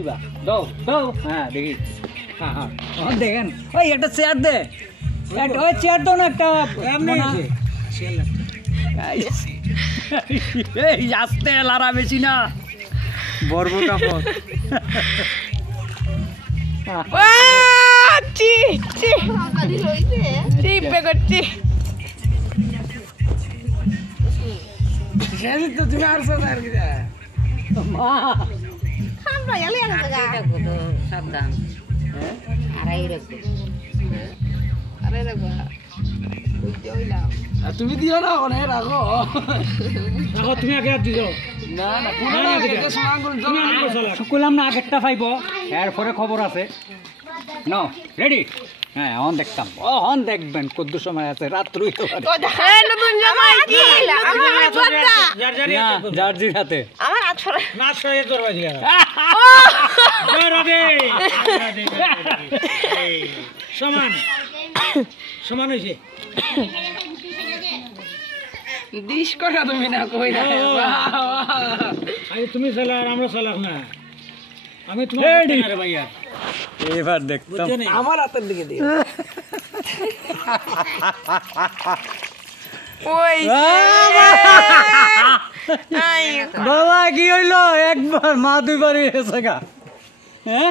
কিবা দাও দাও হ্যাঁ দেখি হ্যাঁ হ্যাঁ দেখেন ওই একটা চেয়ার দে ওই চেয়ার দাও না একটা এই আস্তে লারা বেশি না বর্ব কাপড় চি চি চি পেগটি jadi tuh juga harus sadar kita. আমরা এলে আর জায়গা কত সাবধান আড়াই রাখবো আরে রাখবা বুঝতে হইলাম তুমি দিও না ওখানে রাখো রাখো তুমি আগে দিও না না কোন না এটা সমাঙ্গল শুকলাম না আগেরটা পাইব এরপরে খবর আছে নাও রেডি হ্যাঁ অন দেখতাম অন দেখবেন কত সময় আছে রাত্রি তো ও দেখেন নতুন জামাই কি আমার হাত ধরতা জার্জির হাতে আমার হাত ধরে না সয়ে করবা দিলা সমান সমান হইছে দিশ করা তুমি না কই না আরে তুমি চালা আর আমরা চালাক না আমি তোমার আরে ভাইয়া এবার দেখতাম আমার হাতের দিকে দিও ওই আই বাবা কি হইলো একবার মা দুইবার এসে গা হ্যাঁ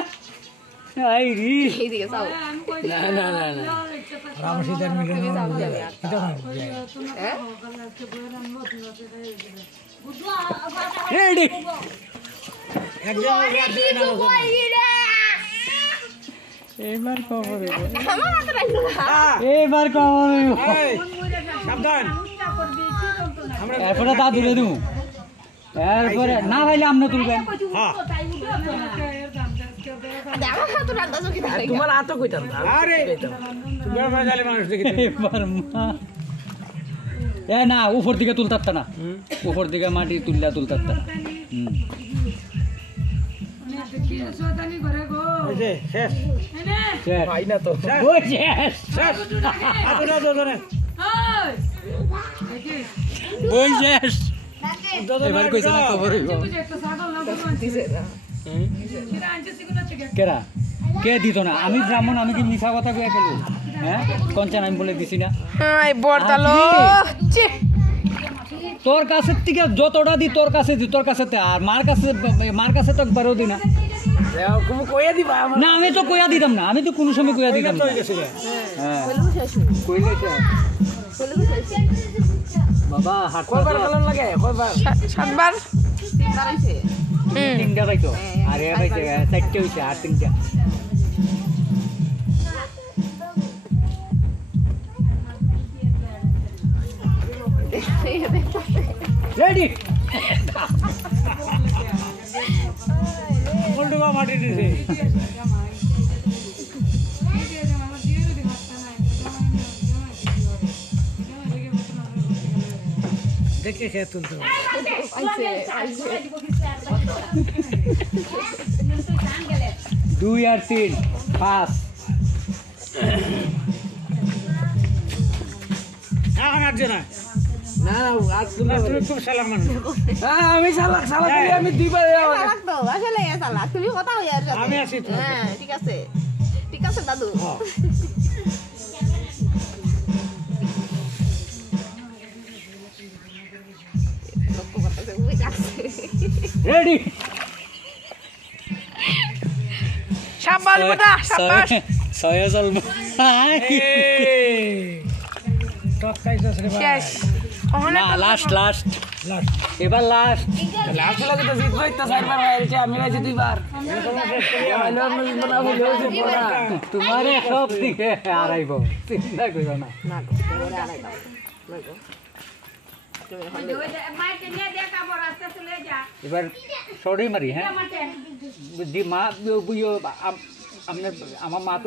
আই রি এইদিকে যাও না না না না রামসীতার মিলন রেডি একদম এবার খবর আমার হাত রাখলো এবার খবর সাবধান এরপরে তা তুলে দিব এরপরে না ভাইলে আপনি তুলবেন হ্যাঁ আমার হাত রাখতা কি দাঁড়াই তোমার হাতও কইতাম আরে তুমি বাজালে মানুষ দেখি এবার মা এ না উপর দিকে তুলতাত না উপর দিকে মাটি তুলতাত না শেষ ভাই না তো ওই শেষ শেষ আতনা দোদনে ওই শেষ এবার কইছ না খবর হইব কেরা কে দিত না আমি ব্রাহ্মণ আমি কি মিছা কথা কইয়া গেল হ্যাঁ কঞ্চান আমি বলে দিছি না আই বড়তালো চি তোর কাছে থেকে যতটা দি তোর কাছে আর মার কাছে তো একবারও দি না তুমি কইয়া দিবা আমার না আমি তো কইয়া দিতাম না আমি তো কোনো সময় কইয়া দিতাম না হ্যাঁ কইলে বাবা হাত কয়বার খেলার লাগে কয়বার সাতবার দাঁড়াইছে তিনটা পাইতো আর এ পাইছে চারটে হইছে আর তিনটা রেডি বলডুবা মাটি দিছে দেখে সে তুলতে আইছে আইছে 2 আর 3 5 এখন আর না না আজ তুমি খুব সালাম মানুষ আমি সালাক করি আমি দুইবার সালাক তো আসলে সালাক তুমি কথা হই আর আমি আছি তো হ্যাঁ ঠিক আছে দাদু রেডি শাবাশ বেটা শাবাশ সয়া চলব শেষ না লাস্ট এবার লাস্ট লাস্ট লাগে তো জিত ভাই তো সাইবার হয়েছে আমি হয়েছে দুইবার হলো আমি বনা হলো যে পড়া তোমারে সব দিকে আড়াইব চিন্তা করো না না গো তোরে আড়াই দাও না গো এবার সরি মারি হ্যাঁ আমার মা